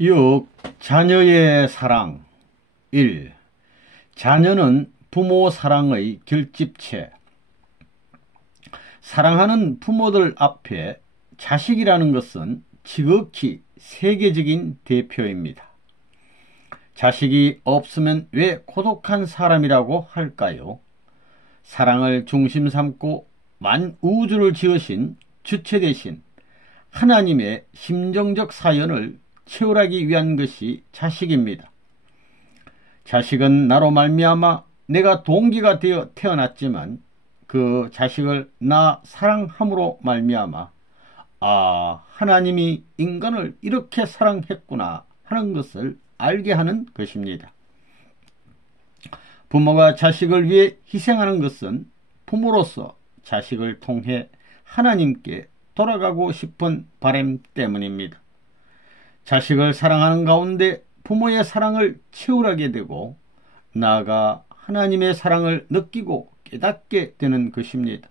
6. 자녀의 사랑. 1. 자녀는 부모 사랑의 결집체. 사랑하는 부모들 앞에 자식이라는 것은 지극히 세계적인 대표입니다. 자식이 없으면 왜 고독한 사람이라고 할까요? 사랑을 중심 삼고 만우주를 지으신 주체 대신 하나님의 심정적 사연을 채울하기 위한 것이 자식입니다. 자식은 나로 말미암아 내가 동기가 되어 태어났지만 그 자식을 나 사랑함으로 말미암아 하나님이 인간을 이렇게 사랑했구나 하는 것을 알게 하는 것입니다. 부모가 자식을 위해 희생하는 것은 부모로서 자식을 통해 하나님께 돌아가고 싶은 바람 때문입니다. 자식을 사랑하는 가운데 부모의 사랑을 채울하게 되고 나아가 하나님의 사랑을 느끼고 깨닫게 되는 것입니다.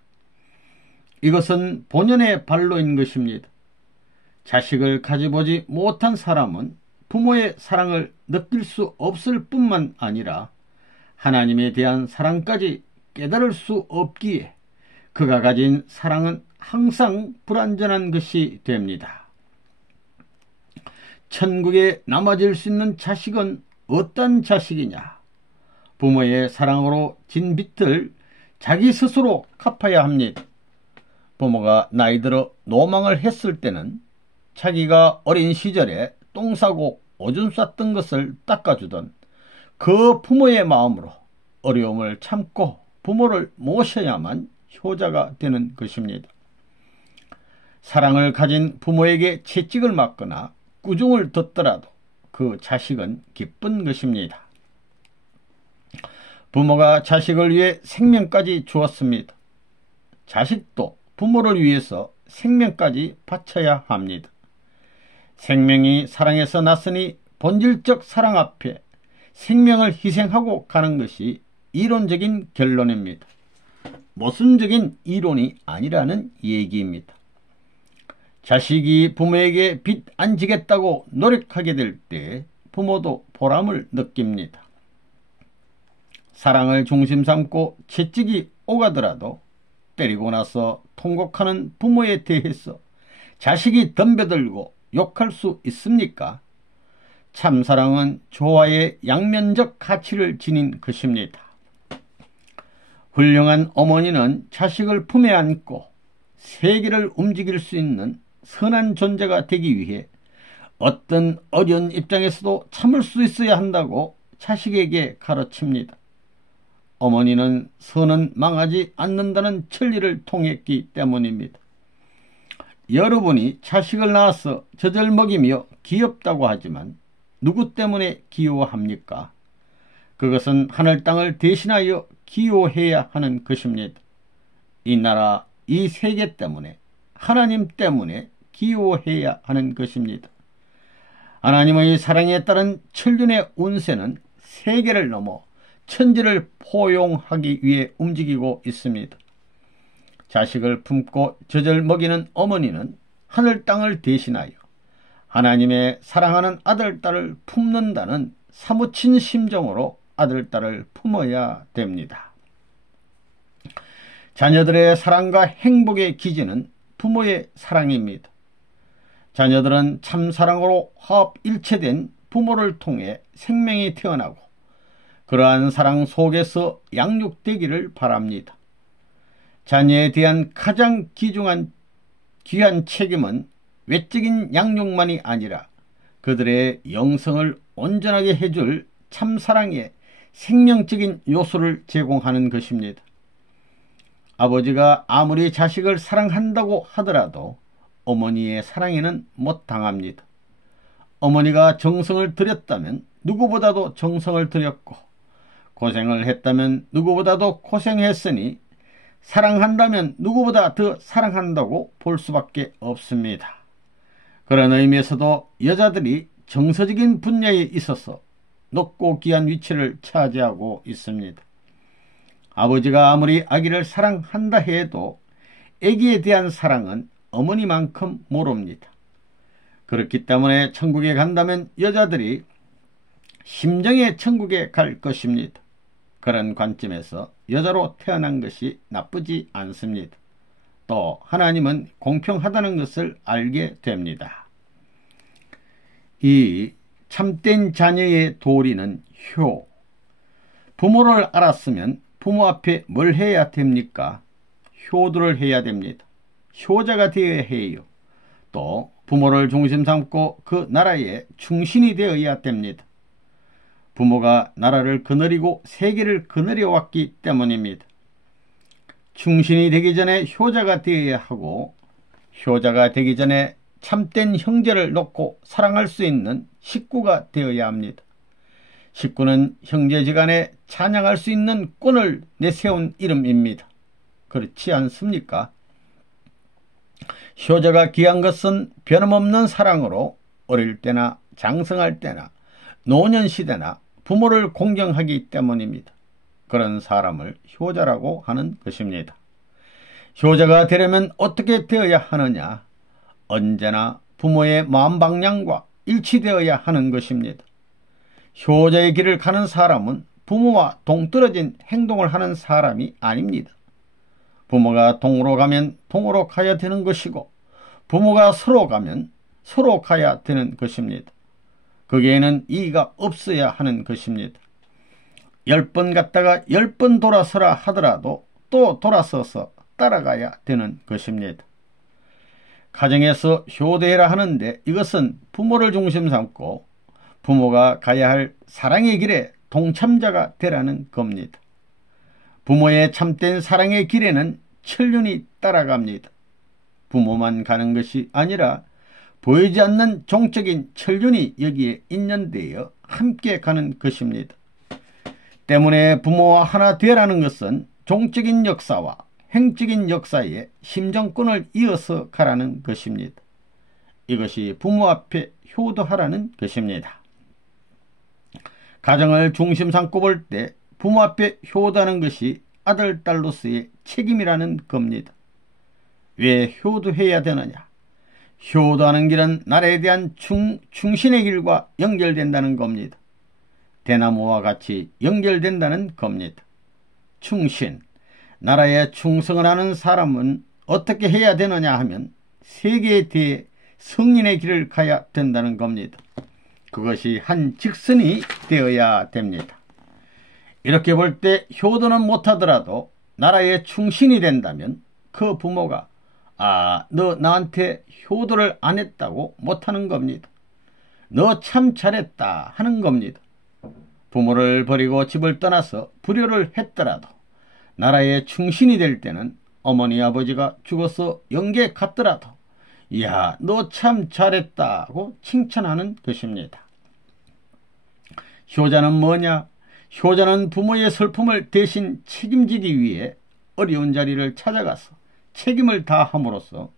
이것은 본연의 발로인 것입니다. 자식을 가져보지 못한 사람은 부모의 사랑을 느낄 수 없을 뿐만 아니라 하나님에 대한 사랑까지 깨달을 수 없기에 그가 가진 사랑은 항상 불완전한 것이 됩니다. 천국에 남아질 수 있는 자식은 어떤 자식이냐? 부모의 사랑으로 진 빚을 자기 스스로 갚아야 합니다. 부모가 나이 들어 노망을 했을 때는 자기가 어린 시절에 똥 싸고 오줌 쌌던 것을 닦아주던 그 부모의 마음으로 어려움을 참고 부모를 모셔야만 효자가 되는 것입니다. 사랑을 가진 부모에게 채찍을 맞거나 꾸중을 듣더라도 그 자식은 기쁜 것입니다. 부모가 자식을 위해 생명까지 주었습니다. 자식도 부모를 위해서 생명까지 바쳐야 합니다. 생명이 사랑에서 났으니 본질적 사랑 앞에 생명을 희생하고 가는 것이 이론적인 결론입니다. 모순적인 이론이 아니라는 얘기입니다. 자식이 부모에게 빚 안 지겠다고 노력하게 될 때 부모도 보람을 느낍니다. 사랑을 중심 삼고 채찍이 오가더라도 때리고 나서 통곡하는 부모에 대해서 자식이 덤벼들고 욕할 수 있습니까? 참사랑은 조화의 양면적 가치를 지닌 것입니다. 훌륭한 어머니는 자식을 품에 안고 세계를 움직일 수 있는 선한 존재가 되기 위해 어떤 어려운 입장에서도 참을 수 있어야 한다고 자식에게 가르칩니다. 어머니는 선은 망하지 않는다는 진리를 통했기 때문입니다. 여러분이 자식을 낳아서 젖을 먹이며 귀엽다고 하지만 누구 때문에 귀여워합니까? 그것은 하늘 땅을 대신하여 귀여워해야 하는 것입니다. 이 나라, 이 세계 때문에, 하나님 때문에 귀여워해야 하는 것입니다. 하나님의 사랑에 따른 천륜의 운세는 세계를 넘어 천지를 포용하기 위해 움직이고 있습니다. 자식을 품고 젖을 먹이는 어머니는 하늘 땅을 대신하여 하나님의 사랑하는 아들, 딸을 품는다는 사무친 심정으로 아들, 딸을 품어야 됩니다. 자녀들의 사랑과 행복의 기준은 부모의 사랑입니다. 자녀들은 참사랑으로 화합일체된 부모를 통해 생명이 태어나고 그러한 사랑 속에서 양육되기를 바랍니다. 자녀에 대한 가장 귀한 책임은 외적인 양육만이 아니라 그들의 영성을 온전하게 해줄 참사랑의 생명적인 요소를 제공하는 것입니다. 아버지가 아무리 자식을 사랑한다고 하더라도 어머니의 사랑에는 못 당합니다. 어머니가 정성을 들였다면 누구보다도 정성을 들였고 고생을 했다면 누구보다도 고생했으니 사랑한다면 누구보다 더 사랑한다고 볼 수밖에 없습니다. 그런 의미에서도 여자들이 정서적인 분야에 있어서 높고 귀한 위치를 차지하고 있습니다. 아버지가 아무리 아기를 사랑한다 해도 아기에 대한 사랑은 어머니만큼 모릅니다. 그렇기 때문에 천국에 간다면 여자들이 심정의 천국에 갈 것입니다. 그런 관점에서 여자로 태어난 것이 나쁘지 않습니다. 또 하나님은 공평하다는 것을 알게 됩니다. 이 참된 자녀의 도리는 효. 부모를 알았으면 부모 앞에 뭘 해야 됩니까? 효도를 해야 됩니다. 효자가 되어야 해요. 또 부모를 중심 삼고 그 나라에 충신이 되어야 됩니다. 부모가 나라를 거느리고 세계를 거느려 왔기 때문입니다. 충신이 되기 전에 효자가 되어야 하고, 효자가 되기 전에 참된 형제를 놓고 사랑할 수 있는 식구가 되어야 합니다. 식구는 형제지간에 찬양할 수 있는 권을 내세운 이름입니다. 그렇지 않습니까? 효자가 귀한 것은 변함없는 사랑으로 어릴 때나 장성할 때나 노년시대나 부모를 공경하기 때문입니다. 그런 사람을 효자라고 하는 것입니다. 효자가 되려면 어떻게 되어야 하느냐? 언제나 부모의 마음 방향과 일치되어야 하는 것입니다. 효자의 길을 가는 사람은 부모와 동떨어진 행동을 하는 사람이 아닙니다. 부모가 동으로 가면 동으로 가야 되는 것이고, 부모가 서로 가면 서로 가야 되는 것입니다. 거기에는 이의가 없어야 하는 것입니다. 10번 갔다가 10번 돌아서라 하더라도 또 돌아서서 따라가야 되는 것입니다. 가정에서 효도해라 하는데 이것은 부모를 중심 삼고 부모가 가야 할 사랑의 길에 동참자가 되라는 겁니다. 부모의 참된 사랑의 길에는 천륜이 따라갑니다. 부모만 가는 것이 아니라 보이지 않는 종적인 천륜이 여기에 인연되어 함께 가는 것입니다. 때문에 부모와 하나 되라는 것은 종적인 역사와 행적인 역사에 심정권을 이어서 가라는 것입니다. 이것이 부모 앞에 효도하라는 것입니다. 가정을 중심 삼고 볼 때 부모 앞에 효도하는 것이 아들, 딸로서의 책임이라는 겁니다. 왜 효도해야 되느냐? 효도하는 길은 나라에 대한 충신의 길과 연결된다는 겁니다. 대나무와 같이 연결된다는 겁니다. 충신, 나라에 충성을 하는 사람은 어떻게 해야 되느냐 하면 세계에 대해 성인의 길을 가야 된다는 겁니다. 그것이 한 직선이 되어야 됩니다. 이렇게 볼 때 효도는 못하더라도 나라에 충신이 된다면 그 부모가 너 나한테 효도를 안 했다고 못하는 겁니다. 너 참 잘했다 하는 겁니다. 부모를 버리고 집을 떠나서 불효를 했더라도 나라에 충신이 될 때는 어머니 아버지가 죽어서 영계 갔더라도 이야 너 참 잘했다고 칭찬하는 것입니다. 효자는 뭐냐? 효자는 부모의 슬픔을 대신 책임지기 위해 어려운 자리를 찾아가서 책임을 다함으로써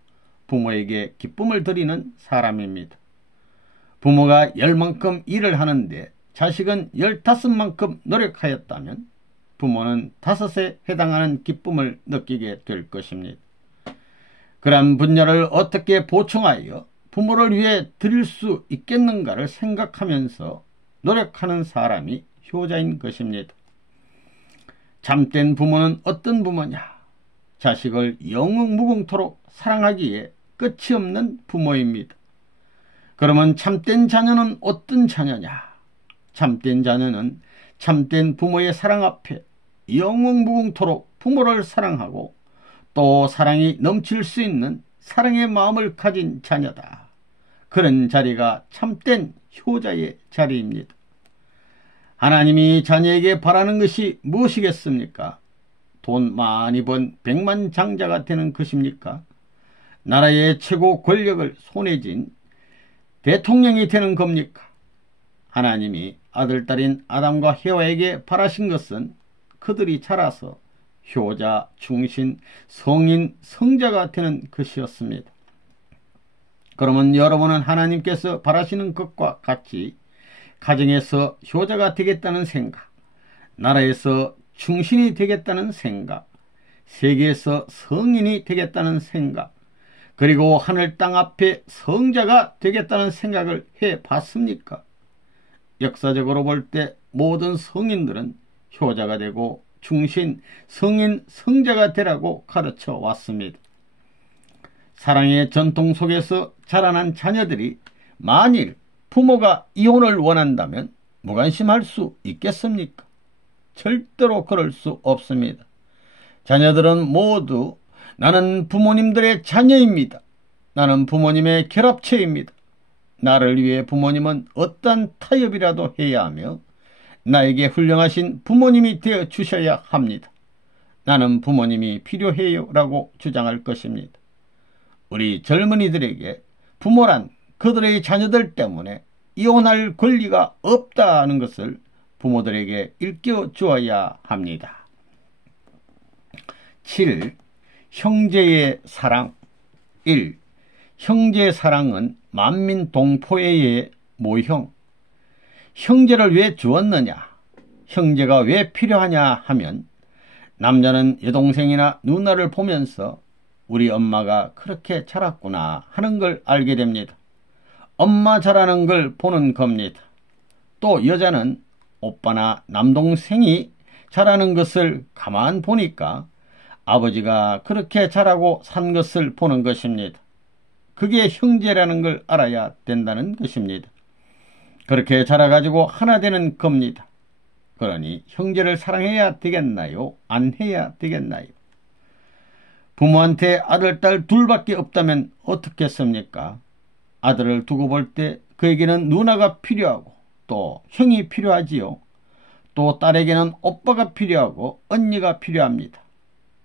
부모에게 기쁨을 드리는 사람입니다. 부모가 10만큼 일을 하는데 자식은 15만큼 노력하였다면 부모는 5에 해당하는 기쁨을 느끼게 될 것입니다. 그러한 분야를 어떻게 보충하여 부모를 위해 드릴 수 있겠는가를 생각하면서 노력하는 사람이 효자인 것입니다. 참된 부모는 어떤 부모냐? 자식을 영웅무궁토록 사랑하기에 끝이 없는 부모입니다. 그러면 참된 자녀는 어떤 자녀냐? 참된 자녀는 참된 부모의 사랑 앞에 영웅무궁토록 부모를 사랑하고 또 사랑이 넘칠 수 있는 사랑의 마음을 가진 자녀다. 그런 자리가 참된 효자의 자리입니다. 하나님이 자녀에게 바라는 것이 무엇이겠습니까? 돈 많이 번 백만장자가 되는 것입니까? 나라의 최고 권력을 손에 쥔 대통령이 되는 겁니까? 하나님이 아들딸인 아담과 헤와에게 바라신 것은 그들이 자라서 효자, 충신, 성인, 성자가 되는 것이었습니다. 그러면 여러분은 하나님께서 바라시는 것과 같이 가정에서 효자가 되겠다는 생각, 나라에서 충신이 되겠다는 생각, 세계에서 성인이 되겠다는 생각, 그리고 하늘 땅 앞에 성자가 되겠다는 생각을 해봤습니까? 역사적으로 볼 때 모든 성인들은 효자가 되고 충신, 성인, 성자가 되라고 가르쳐 왔습니다. 사랑의 전통 속에서 자라난 자녀들이 만일 부모가 이혼을 원한다면 무관심할 수 있겠습니까? 절대로 그럴 수 없습니다. 자녀들은 모두 나는 부모님들의 자녀입니다. 나는 부모님의 결합체입니다. 나를 위해 부모님은 어떤 타협이라도 해야 하며 나에게 훌륭하신 부모님이 되어 주셔야 합니다. 나는 부모님이 필요해요 라고 주장할 것입니다. 우리 젊은이들에게 부모란 그들의 자녀들 때문에 이혼할 권리가 없다는 것을 부모들에게 일깨워 주어야 합니다. 7. 형제의 사랑. 1. 형제의 사랑은 만민동포의 모형. 형제를 왜 주었느냐? 형제가 왜 필요하냐 하면 남자는 여동생이나 누나를 보면서 우리 엄마가 그렇게 자랐구나 하는 걸 알게 됩니다. 엄마 자라는 걸 보는 겁니다. 또 여자는 오빠나 남동생이 자라는 것을 가만 보니까 아버지가 그렇게 자라고 산 것을 보는 것입니다. 그게 형제라는 걸 알아야 된다는 것입니다. 그렇게 자라가지고 하나 되는 겁니다. 그러니 형제를 사랑해야 되겠나요? 안 해야 되겠나요? 부모한테 아들, 딸 둘밖에 없다면 어떻겠습니까? 아들을 두고 볼 때 그에게는 누나가 필요하고 또 형이 필요하지요. 또 딸에게는 오빠가 필요하고 언니가 필요합니다.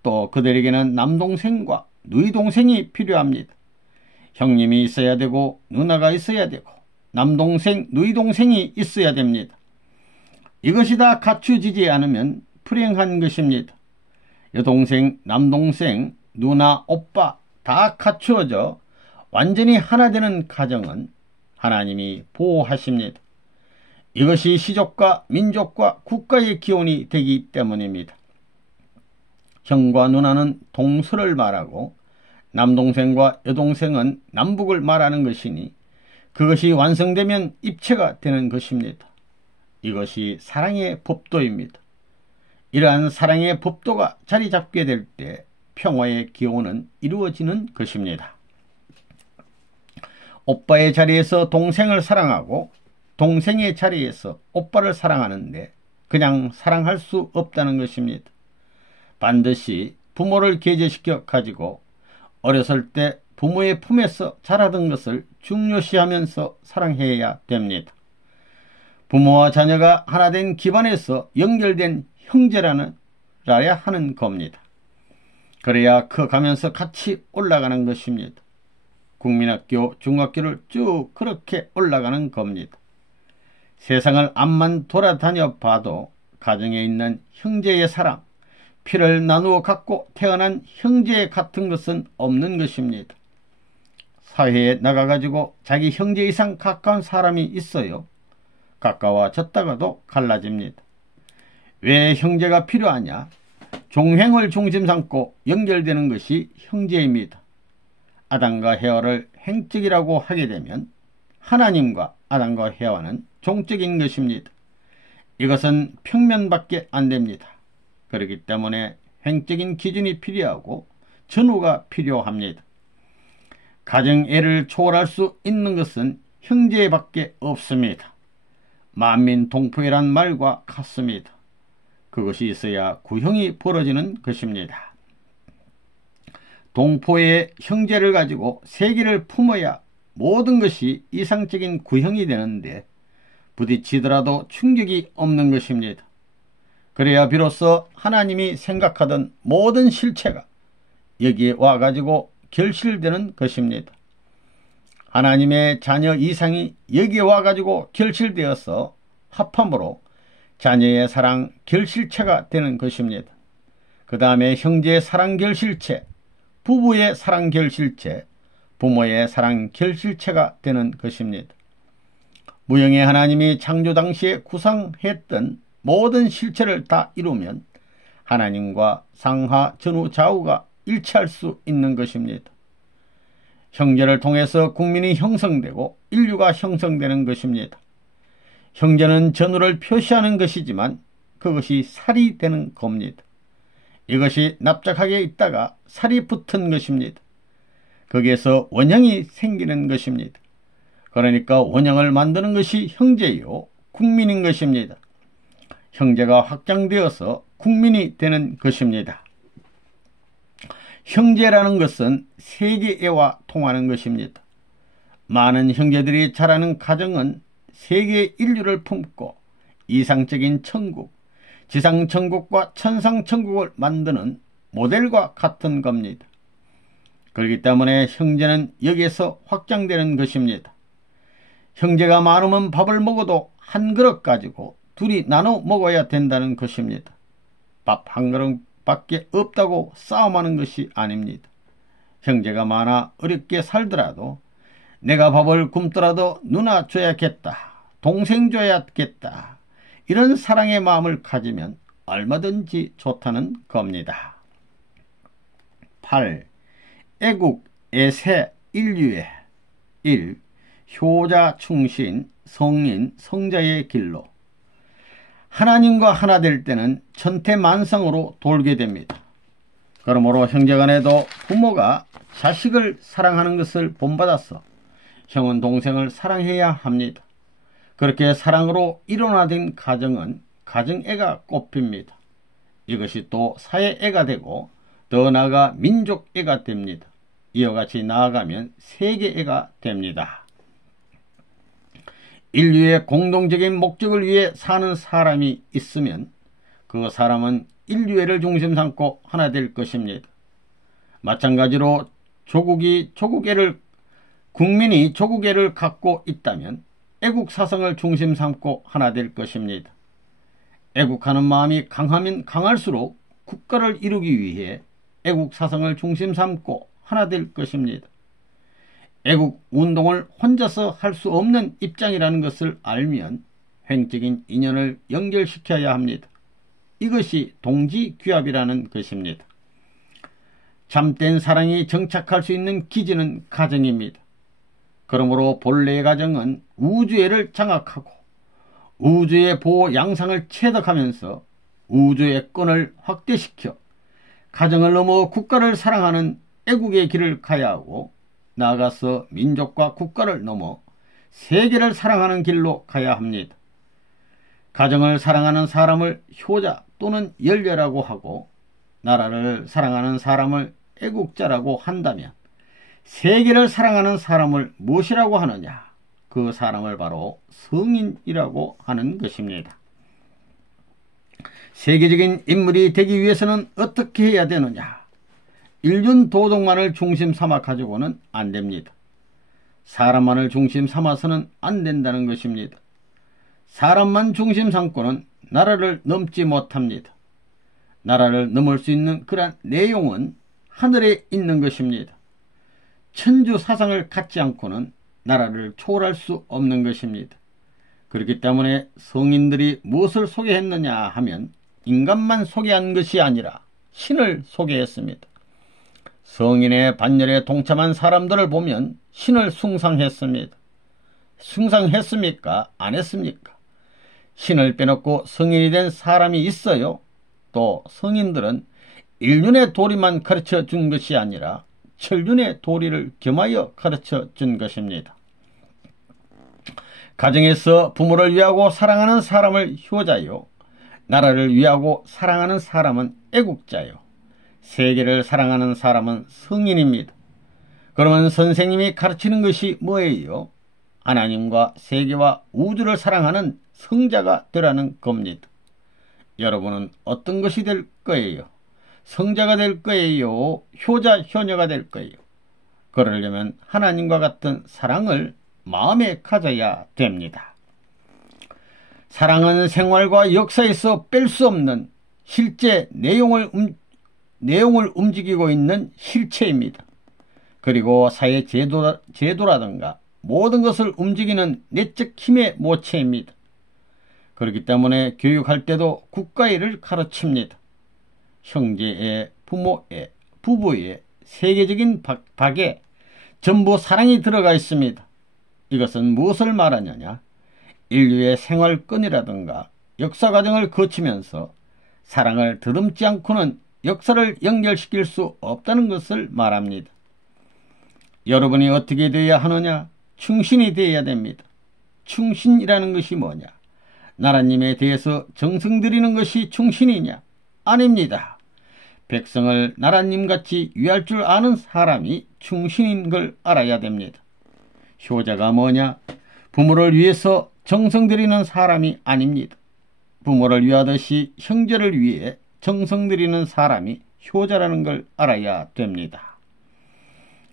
또 그들에게는 남동생과 누이동생이 필요합니다. 형님이 있어야 되고 누나가 있어야 되고 남동생, 누이동생이 있어야 됩니다. 이것이 다 갖추어지지 않으면 불행한 것입니다. 여동생, 남동생, 누나, 오빠 다 갖추어져 완전히 하나 되는 가정은 하나님이 보호하십니다. 이것이 시족과 민족과 국가의 기원이 되기 때문입니다. 형과 누나는 동서를 말하고 남동생과 여동생은 남북을 말하는 것이니 그것이 완성되면 입체가 되는 것입니다. 이것이 사랑의 법도입니다. 이러한 사랑의 법도가 자리 잡게 될 때 평화의 기원은 이루어지는 것입니다. 오빠의 자리에서 동생을 사랑하고 동생의 자리에서 오빠를 사랑하는데 그냥 사랑할 수 없다는 것입니다. 반드시 부모를 계제시켜 가지고 어렸을 때 부모의 품에서 자라던 것을 중요시하면서 사랑해야 됩니다. 부모와 자녀가 하나 된 기반에서 연결된 형제라야 하는 겁니다. 그래야 커가면서 같이 올라가는 것입니다. 국민학교, 중학교를 쭉 그렇게 올라가는 겁니다. 세상을 앞만 돌아다녀 봐도 가정에 있는 형제의 사랑, 피를 나누어 갖고 태어난 형제 같은 것은 없는 것입니다. 사회에 나가가지고 자기 형제 이상 가까운 사람이 있어요. 가까워졌다가도 갈라집니다. 왜 형제가 필요하냐? 종횡을 중심 삼고 연결되는 것이 형제입니다. 아담과 헤와를 행적이라고 하게 되면 하나님과 아담과 헤와는 종적인 것입니다. 이것은 평면밖에 안 됩니다. 그렇기 때문에 행적인 기준이 필요하고 전후가 필요합니다. 가정애를 초월할 수 있는 것은 형제밖에 없습니다. 만민동포이란 말과 같습니다. 그것이 있어야 구형이 벌어지는 것입니다. 동포의 형제를 가지고 세계를 품어야 모든 것이 이상적인 구형이 되는데 부딪히더라도 충격이 없는 것입니다. 그래야 비로소 하나님이 생각하던 모든 실체가 여기에 와가지고 결실되는 것입니다. 하나님의 자녀 이상이 여기에 와가지고 결실되어서 합함으로 자녀의 사랑 결실체가 되는 것입니다. 그 다음에 형제의 사랑 결실체, 부부의 사랑 결실체, 부모의 사랑 결실체가 되는 것입니다. 무형의 하나님이 창조 당시에 구상했던 모든 실체를 다 이루면 하나님과 상하, 전후, 좌우가 일치할 수 있는 것입니다. 형제를 통해서 국민이 형성되고 인류가 형성되는 것입니다. 형제는 전우를 표시하는 것이지만 그것이 살이 되는 겁니다. 이것이 납작하게 있다가 살이 붙은 것입니다. 거기에서 원형이 생기는 것입니다. 그러니까 원형을 만드는 것이 형제요 국민인 것입니다. 형제가 확장되어서 국민이 되는 것입니다. 형제라는 것은 세계애와 통하는 것입니다. 많은 형제들이 자라는 가정은 세계 인류를 품고 이상적인 천국, 지상천국과 천상천국을 만드는 모델과 같은 겁니다. 그렇기 때문에 형제는 여기에서 확장되는 것입니다. 형제가 많으면 밥을 먹어도 한 그릇 가지고 둘이 나눠 먹어야 된다는 것입니다. 밥 한 그릇밖에 없다고 싸움하는 것이 아닙니다. 형제가 많아 어렵게 살더라도 내가 밥을 굶더라도 누나 줘야겠다, 동생 줘야겠다, 이런 사랑의 마음을 가지면 얼마든지 좋다는 겁니다. 8. 애국, 애세, 인류애. 1. 효자, 충신, 성인, 성자의 길로. 하나님과 하나 될 때는 천태만상으로 돌게 됩니다. 그러므로 형제간에도 부모가 자식을 사랑하는 것을 본받아서 형은 동생을 사랑해야 합니다. 그렇게 사랑으로 일원화된 가정은 가정애가 꼽힙니다. 이것이 또 사회애가 되고 더 나아가 민족애가 됩니다. 이와 같이 나아가면 세계애가 됩니다. 인류의 공동적인 목적을 위해 사는 사람이 있으면 그 사람은 인류애를 중심 삼고 하나 될 것입니다. 마찬가지로 국민이 조국애를 갖고 있다면 애국 사상을 중심 삼고 하나 될 것입니다. 애국하는 마음이 강하면 강할수록 국가를 이루기 위해 애국 사상을 중심 삼고 하나 될 것입니다. 애국 운동을 혼자서 할 수 없는 입장이라는 것을 알면 횡적인 인연을 연결시켜야 합니다. 이것이 동지귀합이라는 것입니다. 참된 사랑이 정착할 수 있는 기지는 가정입니다. 그러므로 본래의 가정은 우주애를 장악하고 우주의 보호 양상을 체득하면서 우주의 끈을 확대시켜 가정을 넘어 국가를 사랑하는 애국의 길을 가야 하고 나아가서 민족과 국가를 넘어 세계를 사랑하는 길로 가야 합니다. 가정을 사랑하는 사람을 효자 또는 열려라고 하고 나라를 사랑하는 사람을 애국자라고 한다면 세계를 사랑하는 사람을 무엇이라고 하느냐? 그 사람을 바로 성인이라고 하는 것입니다. 세계적인 인물이 되기 위해서는 어떻게 해야 되느냐? 인륜 도덕만을 중심 삼아 가지고는 안 됩니다. 사람만을 중심 삼아서는 안 된다는 것입니다. 사람만 중심 삼고는 나라를 넘지 못합니다. 나라를 넘을 수 있는 그러한 내용은 하늘에 있는 것입니다. 천주 사상을 갖지 않고는 나라를 초월할 수 없는 것입니다. 그렇기 때문에 성인들이 무엇을 소개했느냐 하면 인간만 소개한 것이 아니라 신을 소개했습니다. 성인의 반열에 동참한 사람들을 보면 신을 숭상했습니다. 숭상했습니까? 안 했습니까? 신을 빼놓고 성인이 된 사람이 있어요. 또 성인들은 일륜의 도리만 가르쳐 준 것이 아니라 천륜의 도리를 겸하여 가르쳐 준 것입니다. 가정에서 부모를 위하고 사랑하는 사람을 효자요, 나라를 위하고 사랑하는 사람은 애국자요, 세계를 사랑하는 사람은 성인입니다. 그러면 선생님이 가르치는 것이 뭐예요? 하나님과 세계와 우주를 사랑하는 성자가 되라는 겁니다. 여러분은 어떤 것이 될 거예요? 성자가 될 거예요? 효자, 효녀가 될 거예요? 그러려면 하나님과 같은 사랑을 마음에 가져야 됩니다. 사랑은 생활과 역사에서 뺄 수 없는 실제 내용을 움직이고 있는 실체입니다. 그리고 사회 제도라든가 모든 것을 움직이는 내적 힘의 모체입니다. 그렇기 때문에 교육할 때도 국가애를 가르칩니다. 형제애, 부모애, 부부애, 세계적인 박애, 전부 사랑이 들어가 있습니다. 이것은 무엇을 말하느냐? 인류의 생활권이라든가 역사 과정을 거치면서 사랑을 더듬지 않고는 역사를 연결시킬 수 없다는 것을 말합니다. 여러분이 어떻게 되어야 하느냐? 충신이 되어야 됩니다. 충신이라는 것이 뭐냐? 나라님에 대해서 정성 들이는 것이 충신이냐? 아닙니다. 백성을 나라님같이 위할 줄 아는 사람이 충신인 걸 알아야 됩니다. 효자가 뭐냐? 부모를 위해서 정성 들이는 사람이 아닙니다. 부모를 위하듯이 형제를 위해 정성 들이는 사람이 효자라는 걸 알아야 됩니다.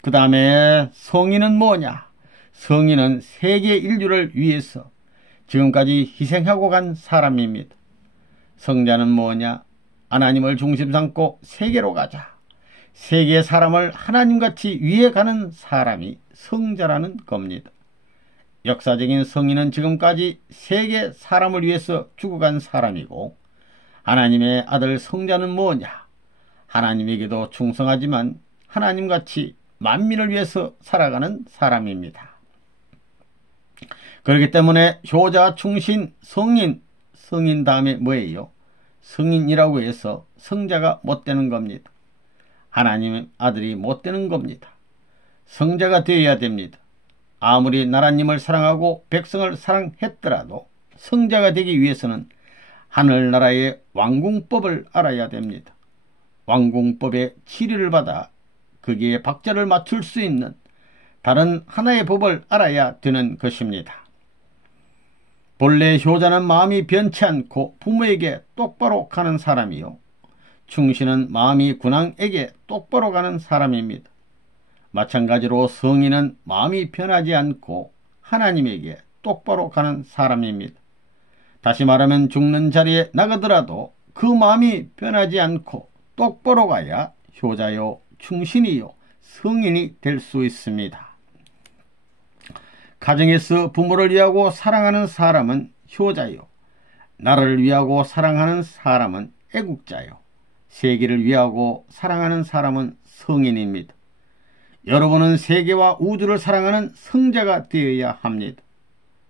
그 다음에 성인은 뭐냐? 성인은 세계 인류를 위해서 지금까지 희생하고 간 사람입니다. 성자는 뭐냐? 하나님을 중심 삼고 세계로 가자. 세계의 사람을 하나님같이 위해 가는 사람이 성자라는 겁니다. 역사적인 성인은 지금까지 세계 사람을 위해서 죽어간 사람이고, 하나님의 아들 성자는 뭐냐? 하나님에게도 충성하지만 하나님같이 만민을 위해서 살아가는 사람입니다. 그렇기 때문에 효자, 충신, 성인, 성인 다음에 뭐예요? 성인이라고 해서 성자가 못 되는 겁니다. 하나님의 아들이 못 되는 겁니다. 성자가 되어야 됩니다. 아무리 나라님을 사랑하고 백성을 사랑했더라도 성자가 되기 위해서는 하늘나라의 왕궁법을 알아야 됩니다. 왕궁법의 치료를 받아 거기에 박자를 맞출 수 있는 다른 하나의 법을 알아야 되는 것입니다. 본래 효자는 마음이 변치 않고 부모에게 똑바로 가는 사람이요, 충신은 마음이 군왕에게 똑바로 가는 사람입니다. 마찬가지로 성인은 마음이 변하지 않고 하나님에게 똑바로 가는 사람입니다. 다시 말하면 죽는 자리에 나가더라도 그 마음이 변하지 않고 똑바로 가야 효자요, 충신이요, 성인이 될 수 있습니다. 가정에서 부모를 위하고 사랑하는 사람은 효자요, 나라를 위하고 사랑하는 사람은 애국자요, 세계를 위하고 사랑하는 사람은 성인입니다. 여러분은 세계와 우주를 사랑하는 성자가 되어야 합니다.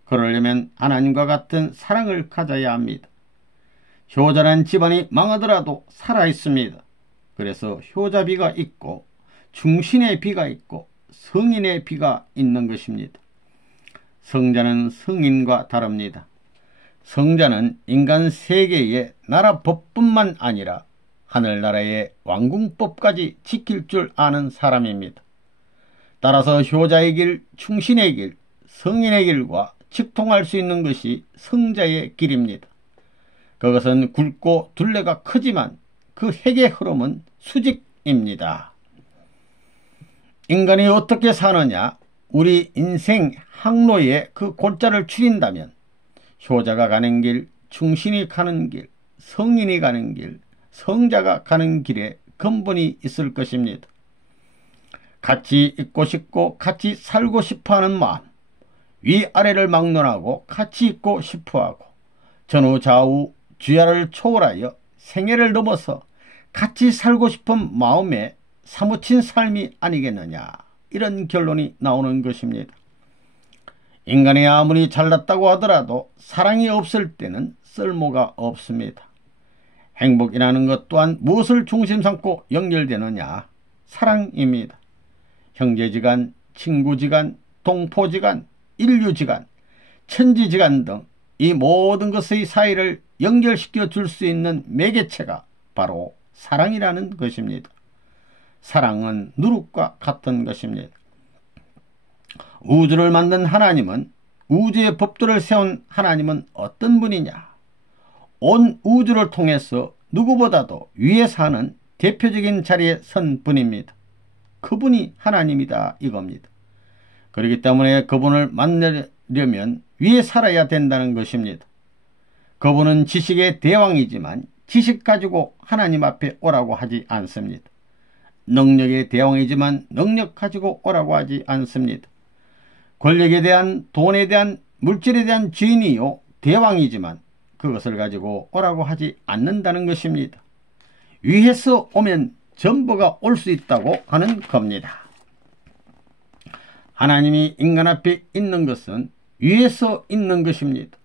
그러려면 하나님과 같은 사랑을 가져야 합니다. 효자란 집안이 망하더라도 살아있습니다. 그래서 효자비가 있고 충신의 비가 있고 성인의 비가 있는 것입니다. 성자는 성인과 다릅니다. 성자는 인간 세계의 나라 법뿐만 아니라 하늘나라의 왕궁법까지 지킬 줄 아는 사람입니다. 따라서 효자의 길, 충신의 길, 성인의 길과 직통할 수 있는 것이 성자의 길입니다. 그것은 굵고 둘레가 크지만 그 핵의 흐름은 수직입니다. 인간이 어떻게 사느냐? 우리 인생 항로에 그 골자를 추린다면 효자가 가는 길, 충신이 가는 길, 성인이 가는 길, 성자가 가는 길에 근본이 있을 것입니다. 같이 있고 싶고 같이 살고 싶어하는 마음, 위아래를 막론하고 같이 있고 싶어하고 전후 좌우 주야를 초월하여 생애를 넘어서 같이 살고 싶은 마음에 사무친 삶이 아니겠느냐, 이런 결론이 나오는 것입니다. 인간이 아무리 잘났다고 하더라도 사랑이 없을 때는 쓸모가 없습니다. 행복이라는 것 또한 무엇을 중심 삼고 연결되느냐? 사랑입니다. 형제지간, 친구지간, 동포지간, 인류지간, 천지지간 등 이 모든 것의 사이를 연결시켜 줄 수 있는 매개체가 바로 사랑이라는 것입니다. 사랑은 누룩과 같은 것입니다. 우주를 만든 하나님은, 우주의 법도를 세운 하나님은 어떤 분이냐? 온 우주를 통해서 누구보다도 위에 사는 대표적인 자리에 선 분입니다. 그분이 하나님이다 이겁니다. 그렇기 때문에 그분을 만나려면 위에 살아야 된다는 것입니다. 그분은 지식의 대왕이지만 지식 가지고 하나님 앞에 오라고 하지 않습니다. 능력의 대왕이지만 능력 가지고 오라고 하지 않습니다. 권력에 대한, 돈에 대한, 물질에 대한 주인이요 대왕이지만 그것을 가지고 오라고 하지 않는다는 것입니다. 위에서 오면 전부가 올 수 있다고 하는 겁니다. 하나님이 인간 앞에 있는 것은 위에서 있는 것입니다.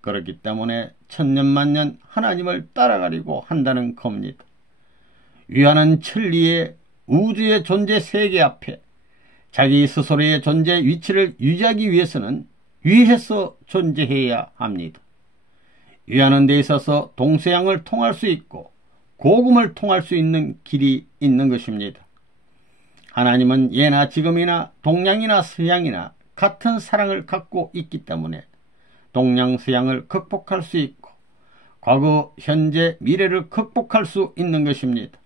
그렇기 때문에 천년만년 하나님을 따라가려고 한다는 겁니다. 위하는 천리의 우주의 존재 세계 앞에 자기 스스로의 존재 위치를 유지하기 위해서는 위에서 존재해야 합니다. 위하는 데 있어서 동서양을 통할 수 있고 고금을 통할 수 있는 길이 있는 것입니다. 하나님은 예나 지금이나 동양이나 서양이나 같은 사랑을 갖고 있기 때문에 동양서양을 극복할 수 있고 과거, 현재, 미래를 극복할 수 있는 것입니다.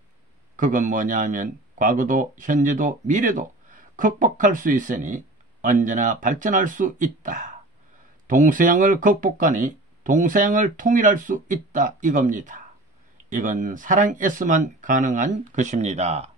그건 뭐냐 하면 과거도 현재도 미래도 극복할 수 있으니 언제나 발전할 수 있다. 동서양을 극복하니 동서양을 통일할 수 있다 이겁니다. 이건 사랑에서만 가능한 것입니다.